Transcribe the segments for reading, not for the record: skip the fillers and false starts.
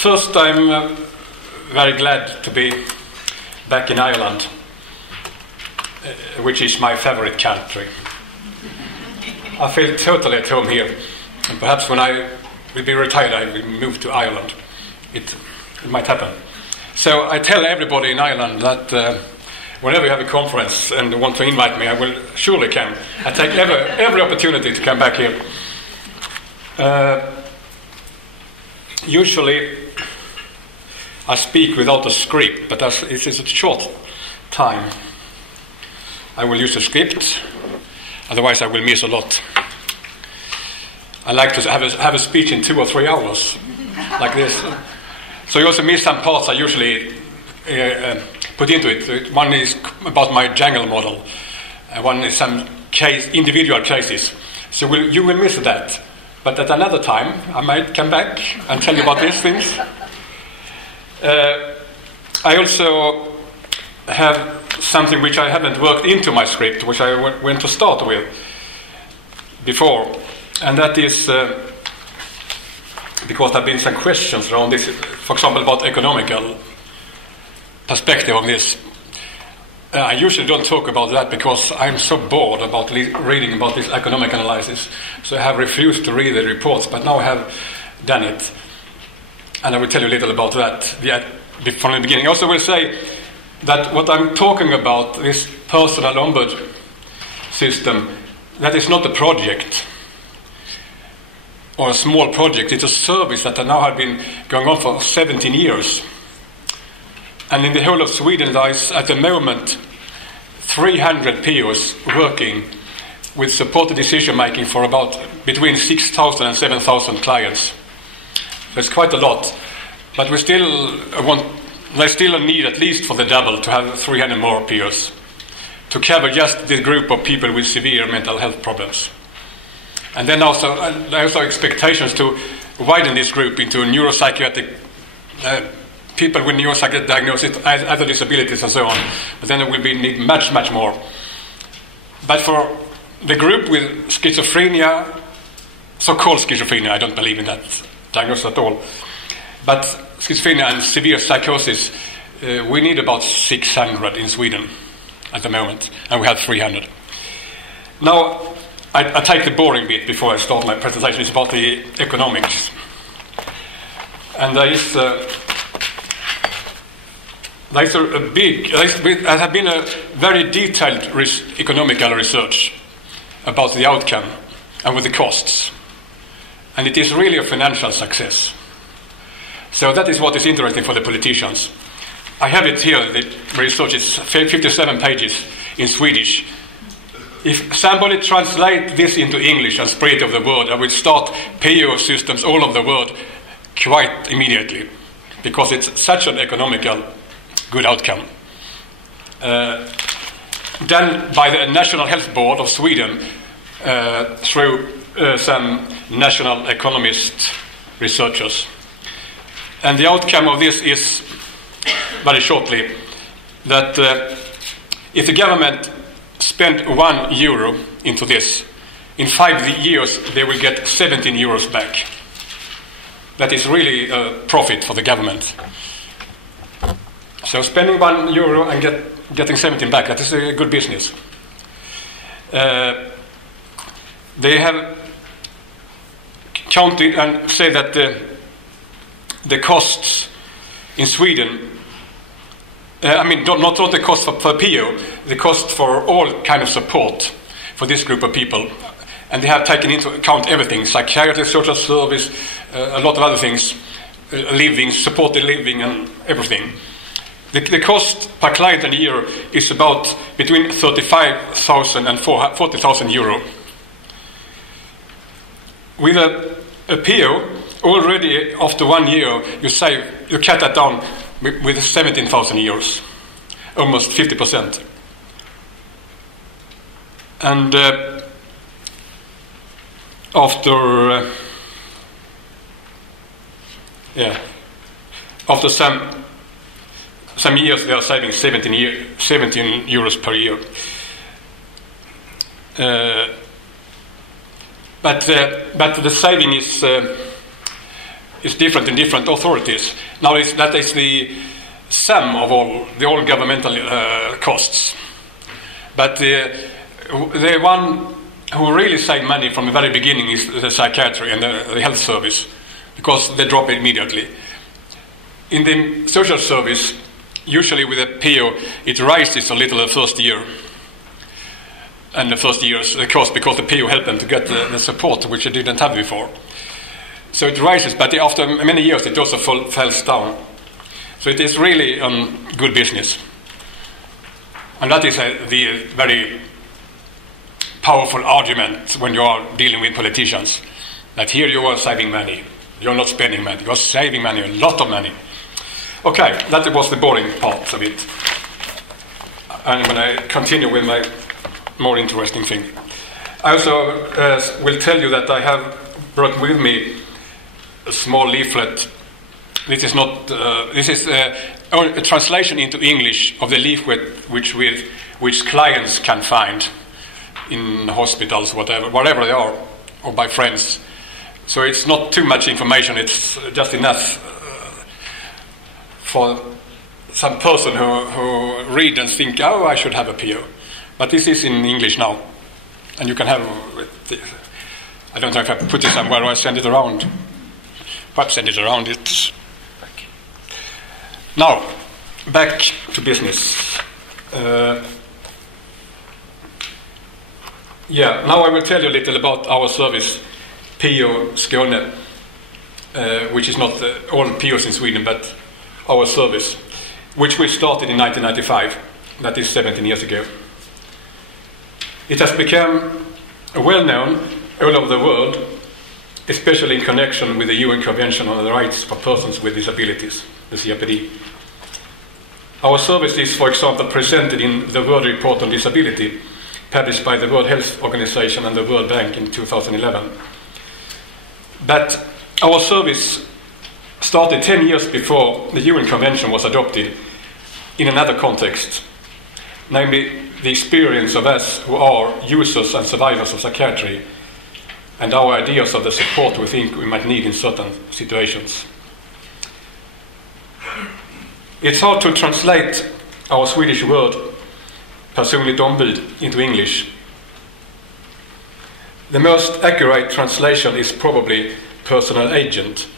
First, I'm very glad to be back in Ireland, which is my favorite country. I feel totally at home here, and perhaps when I will be retired I will move to Ireland. It might happen. So I tell everybody in Ireland that whenever you have a conference and want to invite me, I will surely come. I take every opportunity to come back here. Usually I speak without a script, but as it is a short time, I will use a script, otherwise I will miss a lot. I like to have a speech in 2 or 3 hours, like this. So you also miss some parts I usually put into it. One is about my jungle model, one is some individual cases. So you will miss that. But at another time, I might come back and tell you about these things. I also have something which I haven't worked into my script, which I went to start with before. And that is because there have been some questions around this, for example, about economical perspective of this. I usually don't talk about that because I'm so bored about reading about this economic analysis. So I have refused to read the reports, but now I have done it. And I will tell you a little about that from the beginning. I also will say that what I'm talking about, this personal ombudsman system, that is not a project or a small project. It's a service that now has been going on for 17 years. And in the whole of Sweden, there is at the moment 300 POs working with supported decision-making for about between 6,000 and 7,000 clients. That's quite a lot. But there's still a need at least for the double to have 300 more POs to cover just this group of people with severe mental health problems. And then also there are also expectations to widen this group into neuropsychiatric people with neuropsychiatric diagnosis, other disabilities and so on. But then there will need much, much more. But for the group with schizophrenia, so-called schizophrenia, I don't believe in that diagnosis at all. But schizophrenia and severe psychosis, we need about 600 in Sweden at the moment, and we have 300. Now, I take the boring bit before I start my presentation. It's about the economics. And there has been a very detailed economical research about the outcome and with the costs. And it is really a financial success. So that is what is interesting for the politicians. I have it here, the research is 57 pages in Swedish. If somebody translates this into English and spread it over the world, I will start PO systems all over the world quite immediately, because it's such an economical good outcome. Done by the National Health Board of Sweden through some national economist researchers. And the outcome of this is, very shortly, that if the government spend €1 into this, in 5 years they will get 17 euros back. That is really a profit for the government. So spending €1 and getting 17 back, that is a good business. They have counted and say that the costs in Sweden, not the cost for PO, the cost for all kind of support for this group of people. And they have taken into account everything, psychiatry, social service, a lot of other things, living, supported living and everything. The cost per client in a year is about between 35,000 and 40,000 euro. With a PO, already after 1 year, you cut that down with 17,000 euros, almost 50%. And after some years, they are saving 17 euros per year. But the saving is is different in different authorities. Now that is the sum of all governmental costs. But the one who really save money from the very beginning is the psychiatry and the health service, because they drop it immediately. In the social service, usually with a PO, it rises a little the first year. And the first year's cost, because the PO helped them to get the support which they didn't have before. So it rises, but after many years it also falls down. So it is really good business. And that is the very powerful argument when you are dealing with politicians, that here you are saving money. You're not spending money, you're saving money, a lot of money. Okay, that was the boring part of it. And when I continue with my more interesting thing, I also will tell you that I have brought with me a small leaflet. This is not. This is a translation into English of the leaflet which clients can find in hospitals, wherever they are, or by friends. So it's not too much information. It's just enough for some person who read and think, oh, I should have a PO. But this is in English now, and you can have it. I don't know if I put it somewhere or I send it around. Perhaps send it around it. Now, back to business. Now I will tell you a little about our service, PO Skåne, which is not all POs in Sweden, but our service, which we started in 1995, that is 17 years ago. It has become well known all over the world, especially in connection with the UN Convention on the Rights for Persons with Disabilities, the CRPD. Our service is, for example, presented in the World Report on Disability, published by the World Health Organization and the World Bank in 2011. But our service started 10 years before the UN Convention was adopted in another context, namely the experience of us who are users and survivors of psychiatry and our ideas of the support we think we might need in certain situations. It's hard to translate our Swedish word personligt ombud into English. The most accurate translation is probably personal agent,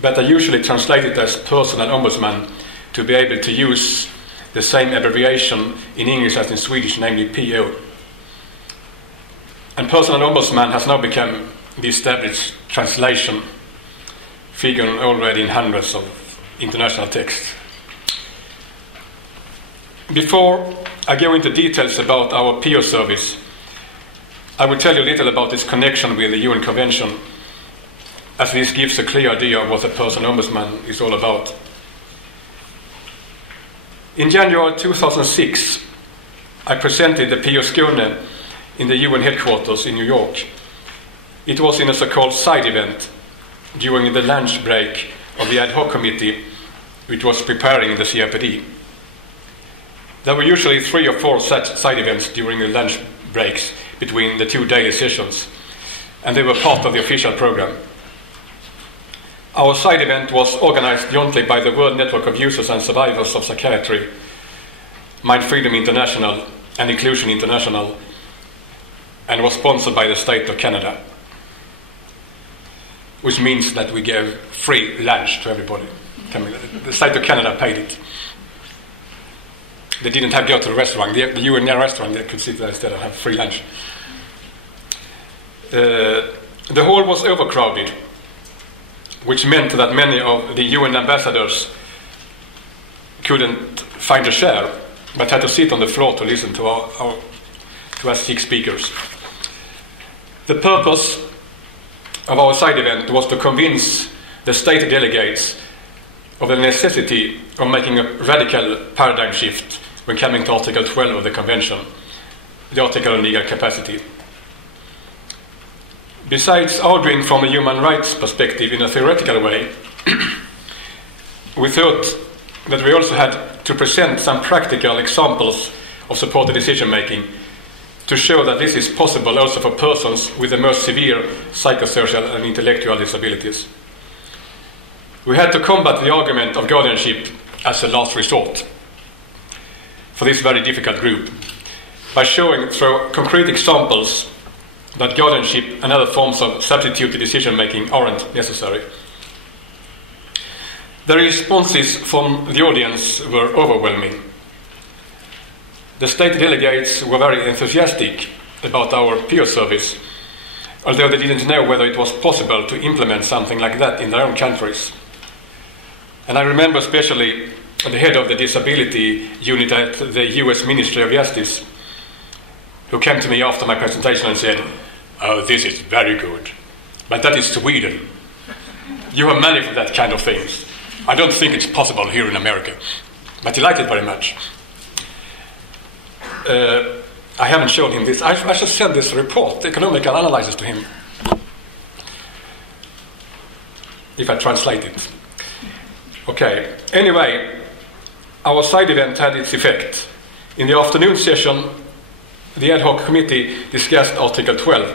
but I usually translate it as personal ombudsman to be able to use the same abbreviation in English as in Swedish, namely PO. And personal ombudsman has now become the established translation, figuring already in hundreds of international texts. Before I go into details about our PO service, I will tell you a little about its connection with the UN Convention, as this gives a clear idea of what the personal ombudsman is all about. In January 2006, I presented the PO Skåne in the UN headquarters in New York. It was in a so-called side event during the lunch break of the ad hoc committee which was preparing the CRPD. There were usually 3 or 4 such side events during the lunch breaks between the 2 daily sessions, and they were part of the official program. Our side event was organized jointly by the World Network of Users and Survivors of Psychiatry, Mind Freedom International and Inclusion International, and was sponsored by the state of Canada, which means that we gave free lunch to everybody. The state of Canada paid it. They didn't have to go to the restaurant. The UN restaurant, they could sit there instead and have free lunch. The hall was overcrowded, which meant that many of the UN ambassadors couldn't find a chair, but had to sit on the floor to listen to our 6 speakers. The purpose of our side event was to convince the state delegates of the necessity of making a radical paradigm shift when coming to Article 12 of the Convention, the article on legal capacity. Besides arguing from a human rights perspective in a theoretical way, we thought that we also had to present some practical examples of supported decision-making to show that this is possible also for persons with the most severe psychosocial and intellectual disabilities. We had to combat the argument of guardianship as a last resort for this very difficult group by showing through concrete examples that guardianship and other forms of substituted decision-making aren't necessary. The responses from the audience were overwhelming. The state delegates were very enthusiastic about our peer service, although they didn't know whether it was possible to implement something like that in their own countries. And I remember especially the head of the disability unit at the US Ministry of Justice, who came to me after my presentation and said, "Oh, this is very good, but that is Sweden. You have many of that kind of things. I don't think it's possible here in America." But he liked it very much. I haven't shown him this. I should send this report, the economical analysis, to him, if I translate it. Okay. Anyway, our side event had its effect. In the afternoon session, the ad hoc committee discussed Article 12,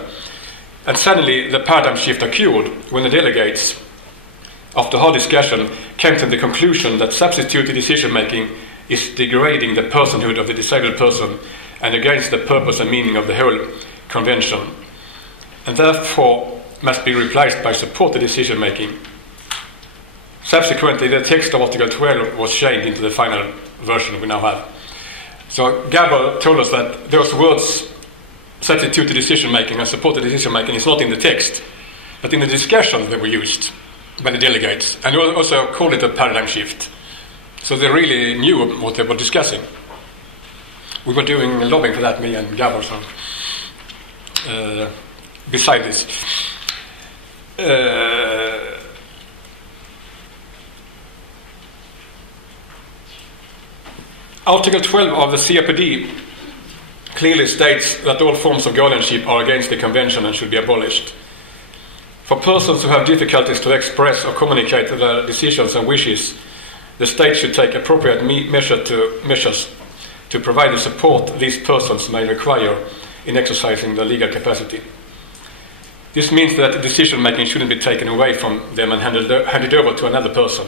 and suddenly the paradigm shift occurred when the delegates, after hard discussion, came to the conclusion that substituted decision-making is degrading the personhood of the disabled person and against the purpose and meaning of the whole convention, and therefore must be replaced by supported decision-making. Subsequently, the text of Article 12 was changed into the final version we now have. So Gabor told us that those words, substituted decision-making and supported decision-making, is not in the text, but in the discussions that were used by the delegates, and also called it a paradigm shift. So they really knew what they were discussing. We were doing lobbying for that, me and Gabor, so beside this. Article 12 of the CRPD clearly states that all forms of guardianship are against the Convention and should be abolished. For persons who have difficulties to express or communicate their decisions and wishes, the state should take appropriate measures to provide the support these persons may require in exercising their legal capacity. This means that decision-making shouldn't be taken away from them and handed over to another person,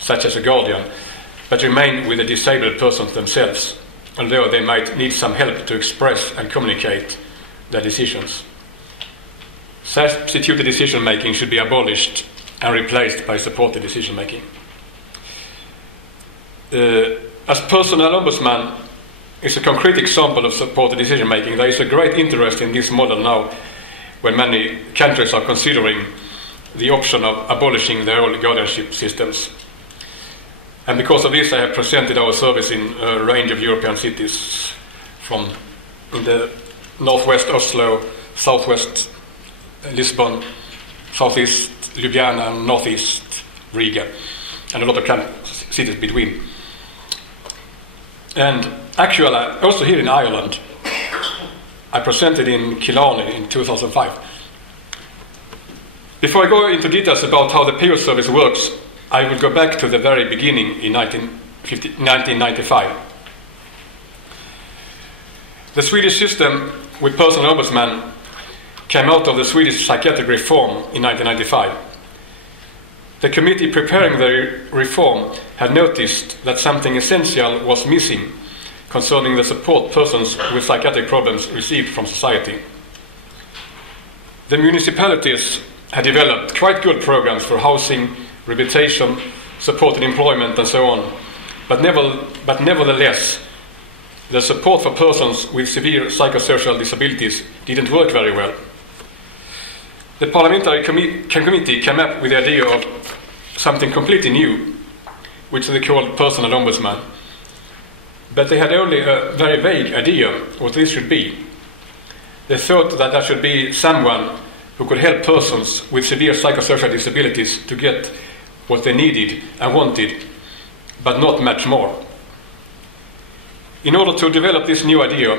such as a guardian, but remain with the disabled persons themselves, although they might need some help to express and communicate their decisions. Substituted decision-making should be abolished and replaced by supported decision-making. As Personal Ombudsman is a concrete example of supported decision-making, there is a great interest in this model now when many countries are considering the option of abolishing their old guardianship systems. And because of this, I have presented our service in a range of European cities, from in the northwest Oslo, southwest Lisbon, southeast Ljubljana, and northeast Riga, and a lot of cities between. And actually, also here in Ireland, I presented in Killarney in 2005. Before I go into details about how the peer service works, I will go back to the very beginning in 1995. The Swedish system with personal ombudsman came out of the Swedish psychiatric reform in 1995. The committee preparing the reform had noticed that something essential was missing concerning the support persons with psychiatric problems received from society. The municipalities had developed quite good programs for housing, rehabilitation, supported employment, and so on. But nevertheless, the support for persons with severe psychosocial disabilities didn't work very well. The parliamentary committee came up with the idea of something completely new, which they called personal ombudsman. But they had only a very vague idea what this should be. They thought that there should be someone who could help persons with severe psychosocial disabilities to get what they needed and wanted, but not much more. In order to develop this new idea,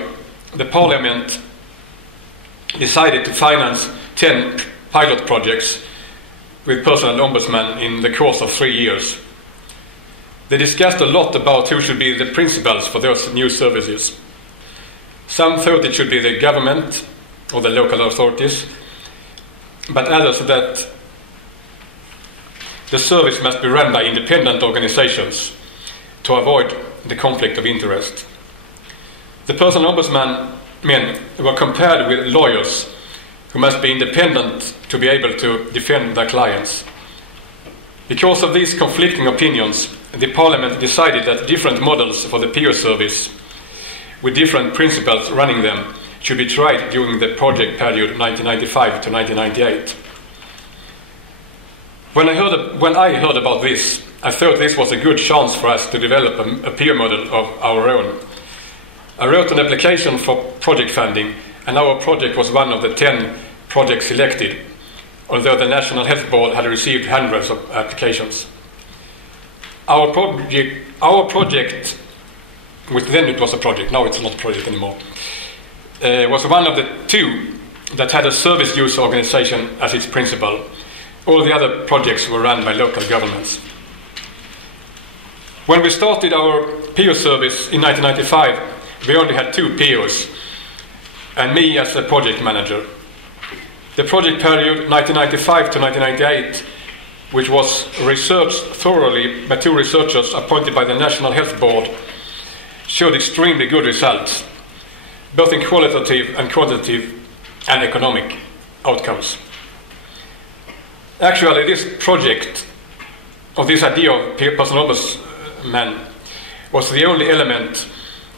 the Parliament decided to finance 10 pilot projects with personal ombudsman in the course of 3 years. They discussed a lot about who should be the principals for those new services. Some thought it should be the government or the local authorities, but others that the service must be run by independent organizations to avoid the conflict of interest. The personal ombudsman men were compared with lawyers who must be independent to be able to defend their clients. Because of these conflicting opinions, the Parliament decided that different models for the PO service, with different principals running them, should be tried during the project period 1995 to 1998. When I heard about this, I thought this was a good chance for us to develop a PO model of our own. I wrote an application for project funding, and our project was one of the 10 projects selected, although the National Health Board had received hundreds of applications. Our project, which then it was a project, now it's not a project anymore, was one of the 2 that had a service user organization as its principal. All the other projects were run by local governments. When we started our PO service in 1995, we only had 2 POs, and me as a project manager. The project period 1995 to 1998, which was researched thoroughly by 2 researchers appointed by the National Health Board, showed extremely good results, both in qualitative and quantitative and economic outcomes. Actually, this project, or this idea of personal ombudsman, was the only element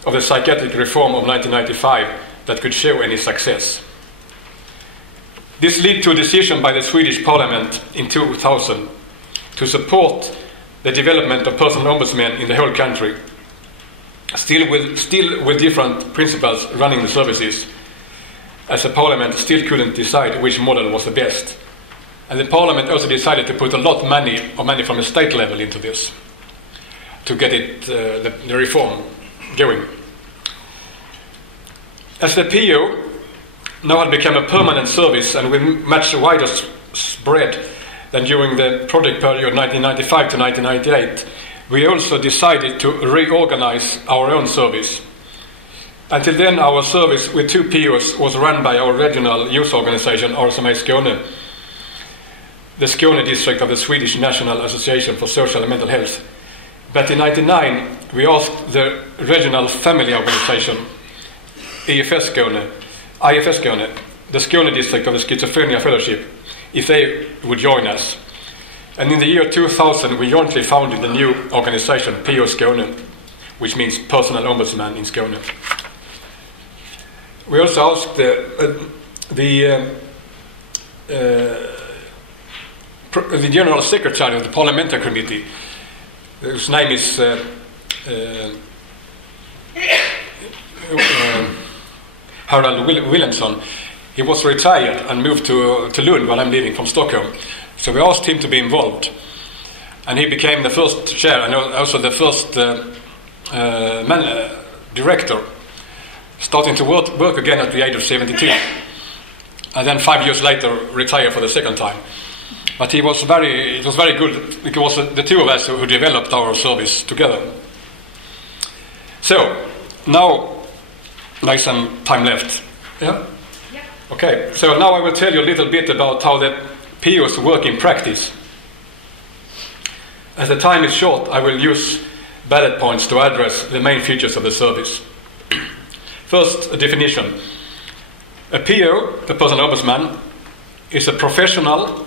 of the psychiatric reform of 1995 that could show any success. This led to a decision by the Swedish Parliament in 2000 to support the development of personal ombudsmen in the whole country, still with different principals running the services, as the Parliament still couldn't decide which model was the best. And the Parliament also decided to put a lot of money from the state level into this to get it the reform going. As the PO now had become a permanent service and with much wider spread than during the project period 1995 to 1998, we also decided to reorganize our own service. Until then, our service with 2 POs was run by our regional youth organization, RSMA Skåne, the Skåne district of the Swedish National Association for Social and Mental Health. But in 1999, we asked the regional family organization, IFS Skåne, the Skåne district of the Schizophrenia Fellowship, if they would join us. And in the year 2000, we jointly founded the new organization, PO Skåne, which means Personal Ombudsman in Skåne. We also asked the General Secretary of the Parliamentary Committee, whose name is Harald Wilhelmsson. He was retired and moved to Lund when I'm leaving from Stockholm. So we asked him to be involved. And he became the first chair and also the first director, starting to work again at the age of 72. And then 5 years later, retired for the second time. But it was very good because the 2 of us who developed our service together. So, now, there's some time left. Yeah? Yeah. Okay, so now I will tell you a little bit about how the POs work in practice. As the time is short, I will use bullet points to address the main features of the service. First, a definition. A PO, the personal ombudsman, is a professional,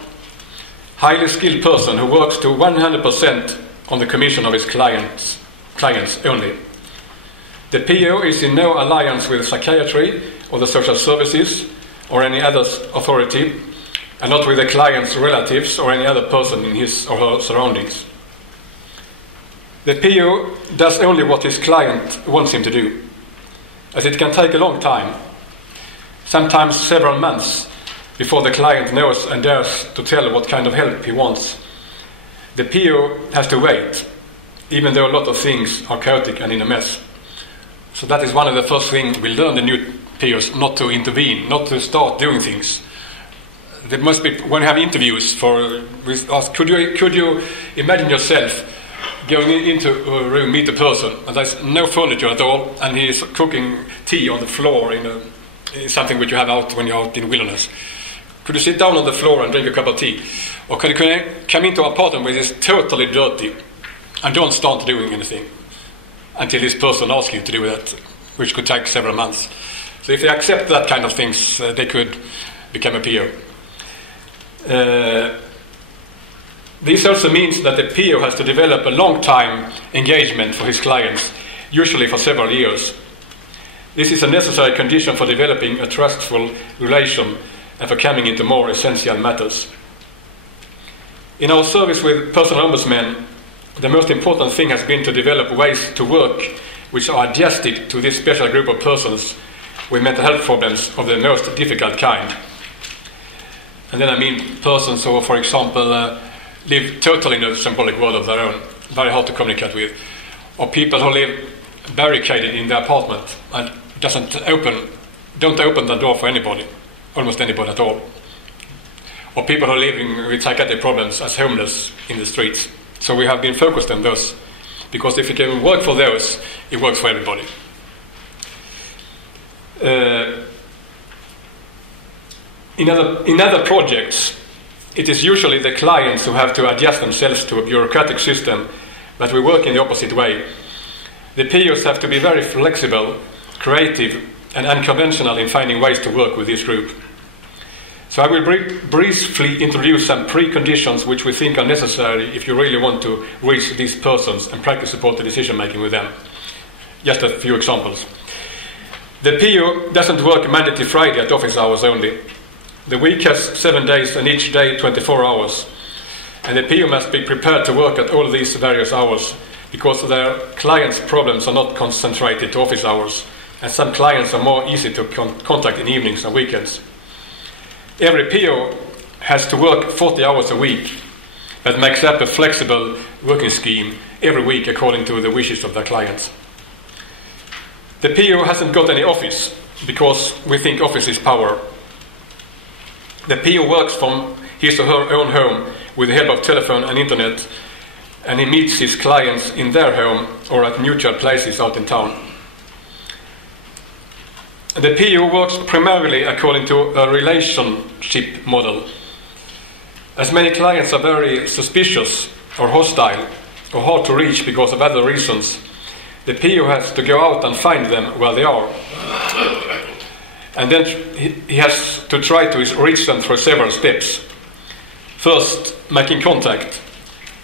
highly skilled person who works to 100% on the commission of his clients only. The PO is in no alliance with psychiatry or the social services or any other authority, and not with the client's relatives or any other person in his or her surroundings. The PO does only what his client wants him to do, as it can take a long time, sometimes several months, before the client knows and dares to tell what kind of help he wants. The PO has to wait, even though a lot of things are chaotic and in a mess. So that is one of the first things we learn the new POs, not to intervene, not to start doing things. There must be, when you have interviews with us, could you imagine yourself going into a room, meet a person, and there's no furniture at all, and he is cooking tea on the floor in something which you have out when you're out in the wilderness. Could you sit down on the floor and drink a cup of tea? Or could you come into an apartment which is totally dirty and don't start doing anything until this person asks you to do that, which could take several months. So if they accept that kind of things, they could become a PO. This also means that the PO has to develop a long-time engagement for his clients, usually for several years. This is a necessary condition for developing a trustful relation and for coming into more essential matters. In our service with personal ombudsmen, the most important thing has been to develop ways to work which are adjusted to this special group of persons with mental health problems of the most difficult kind. And then I mean persons who, for example, live totally in a symbolic world of their own, very hard to communicate with, or people who live barricaded in their apartment and don't open the door for anybody, almost anybody at all, or people who are living with psychiatric problems as homeless in the streets. So we have been focused on those, because if you can work for those, it works for everybody. In other projects, it is usually the clients who have to adjust themselves to a bureaucratic system, but we work in the opposite way. The POs have to be very flexible, creative, and unconventional in finding ways to work with this group. So I will briefly introduce some preconditions which we think are necessary if you really want to reach these persons and practice supported decision making with them. Just a few examples. The PO doesn't work Monday to Friday at office hours only. The week has 7 days and each day 24 hours. And the PO must be prepared to work at all these various hours, because their clients' problems are not concentrated to office hours, and some clients are more easy to contact in evenings and weekends. Every PO has to work 40 hours a week, but makes up a flexible working scheme every week according to the wishes of their clients. The PO hasn't got any office, because we think office is power. The PO works from his or her own home with the help of telephone and internet, and he meets his clients in their home or at neutral places out in town. The PO works primarily according to a relationship model. As many clients are very suspicious or hostile or hard to reach because of other reasons, the PO has to go out and find them where they are. And then he has to try to reach them through several steps. First, making contact.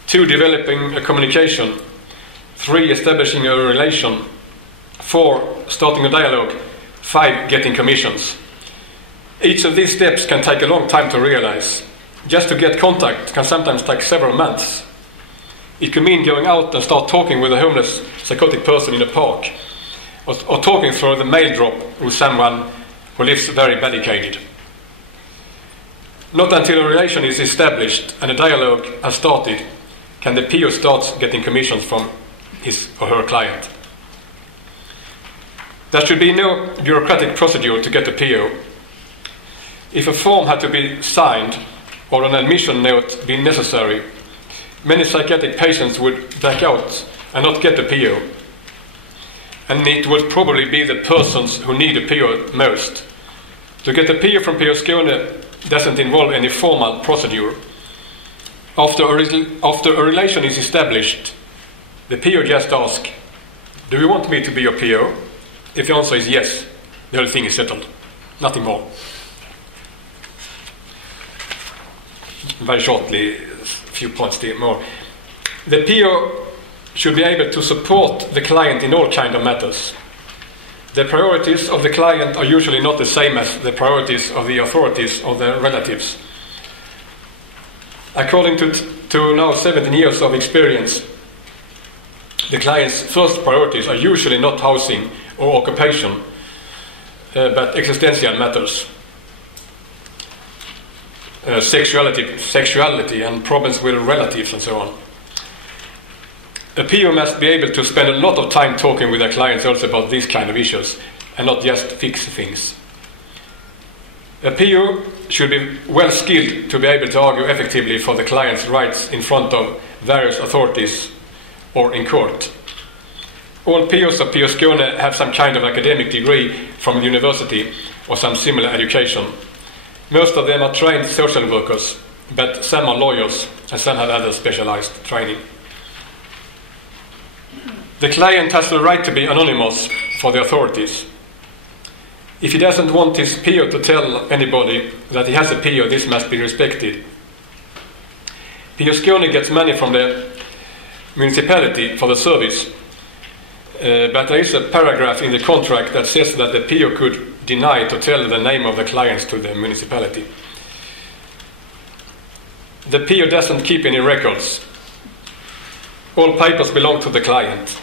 2, developing a communication. 3, establishing a relation. 4, starting a dialogue. 5, getting commissions. Each of these steps can take a long time to realize. Just to get contact can sometimes take several months. It could mean going out and start talking with a homeless psychotic person in a park, or talking through the mail drop with someone who lives very barricaded. Not until a relation is established and a dialogue has started can the PO start getting commissions from his or her client. There should be no bureaucratic procedure to get a PO. If a form had to be signed or an admission note be necessary, many psychiatric patients would back out and not get a PO. And it would probably be the persons who need a PO most. To get a PO from PO Skåne doesn't involve any formal procedure. After a relation is established, the PO just asks, "Do you want me to be your PO?" If the answer is yes, the whole thing is settled. Nothing more. Very shortly, a few points more. The PO should be able to support the client in all kinds of matters. The priorities of the client are usually not the same as the priorities of the authorities or their relatives. According to now 17 years of experience, the client's first priorities are usually not housing or occupation, but existential matters. Sexuality and problems with relatives and so on. A PO must be able to spend a lot of time talking with their clients also about these kind of issues and not just fix things. A PO should be well skilled to be able to argue effectively for the client's rights in front of various authorities or in court. All POs of PO Skåne have some kind of academic degree from university or some similar education. Most of them are trained social workers, but some are lawyers and some have other specialized training. The client has the right to be anonymous for the authorities. If he doesn't want his PO to tell anybody that he has a PO, this must be respected. PO Skåne gets money from the municipality for the service, but there is a paragraph in the contract that says that the PO could deny to tell the name of the clients to the municipality. The PO doesn't keep any records. All papers belong to the client.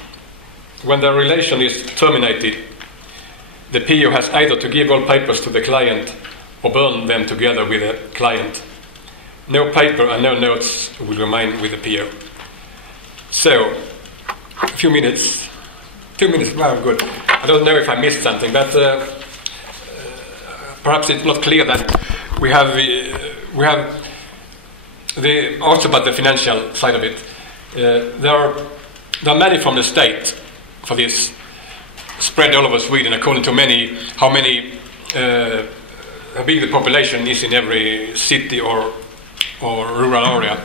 When the relation is terminated, the PO has either to give all papers to the client or burn them together with the client. No paper and no notes will remain with the PO. So, a few minutes, 2 minutes, wow, good. I don't know if I missed something, but perhaps it's not clear that we have also about the financial side of it. There are money from the state for this, spread all over Sweden according to how big the population is in every city or rural area.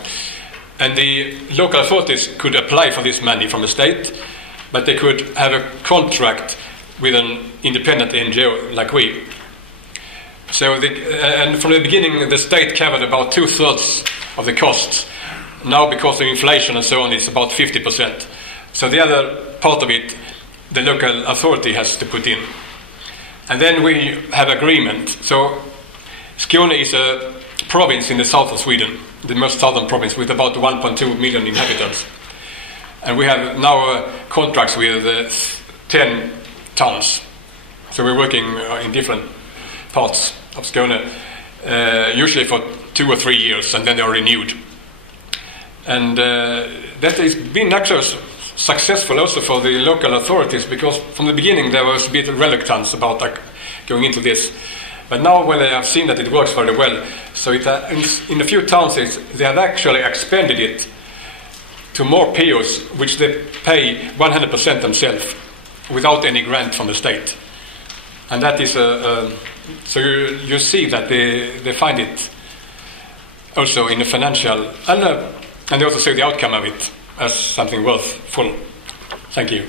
And the local authorities could apply for this money from the state, but they could have a contract with an independent NGO like we. So, and from the beginning, the state covered about 2/3 of the costs. Now, because of inflation and so on, it's about 50%. So the other part of it, the local authority has to put in. And then we have agreement. So Skåne is a province in the south of Sweden, the most southern province, with about 1.2 million inhabitants. And we have now contracts with 10 towns. So we're working in different parts of Skåne, usually for 2 or 3 years, and then they are renewed. And that has been actually successful also for the local authorities, because from the beginning there was a bit of reluctance about going into this. But now when they have seen that it works very well, so in a few towns they have actually expanded it to more POs, which they pay 100% themselves without any grant from the state. And that is so you see that they find it also in the financial, and they also see the outcome of it as something worthwhile. Thank you.